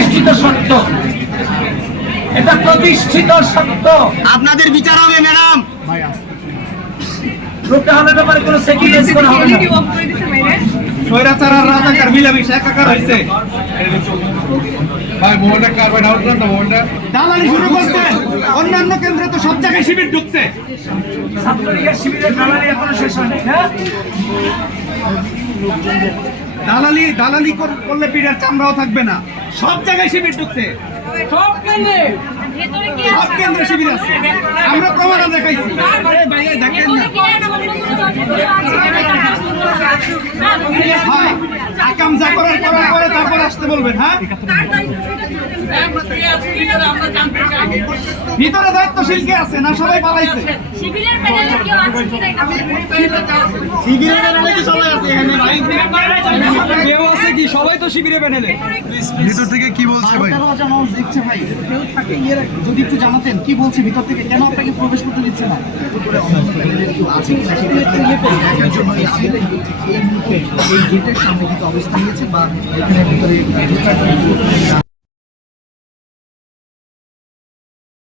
প্রতিষ্ঠিত সত্য, এটা প্রতিষ্ঠিত সত্য। আপনাদের বিচার হবে ম্যাডাম। রূপটা হলে ব্যাপারে কোনো সেক্রিফাইস করা হবে না। স্বৈরাচার আর রাজাকার মিলামিশা একাকার হয়েছে। ভাই মোবাইলটা কারবাইন আউট করেন না মোবাইলটা। দালালি শুরু করছে, অন্যান্য কেন্দ্রে তো সব জায়গায় শিবির ঢুকছে। ছাত্রলীগের শিবিরের দালালি এখনো শেষ হয় নাই না? দালালি করলে পিঠের চামড়াও থাকবে না। সব জায়গায় শিবির ঢুকছে, সব কেন্দ্রে শিবির আছে। আমরা প্রমাণ দেখাইছি। বাইরে দেখেন না, হয় আকাম যা করার পরে তারপর আসতে বলবেন। হ্যাঁ, ভিতরে দায়িত্বশীল কে আছে না? সবাই পালাইছে। শিবিরের প্যানেলে কেউ আছে কি না? শিবিরের প্যানেলে কি সবাই আছে এখানে? কেউ আছে কি? সবাই তো শিবিরে প্যানেলে। ভিতর থেকে কি বলছে ভাই? দেখছে ভাই, কেউ থাকে যদি একটু জানাতেন কি বলছে ভিতর থেকে, কেন আপনাকে প্রবেশ করতে দিচ্ছে না? এই গেটের সামনে কিন্তু অবস্থান নিয়েছে বা এখানে ভিতরে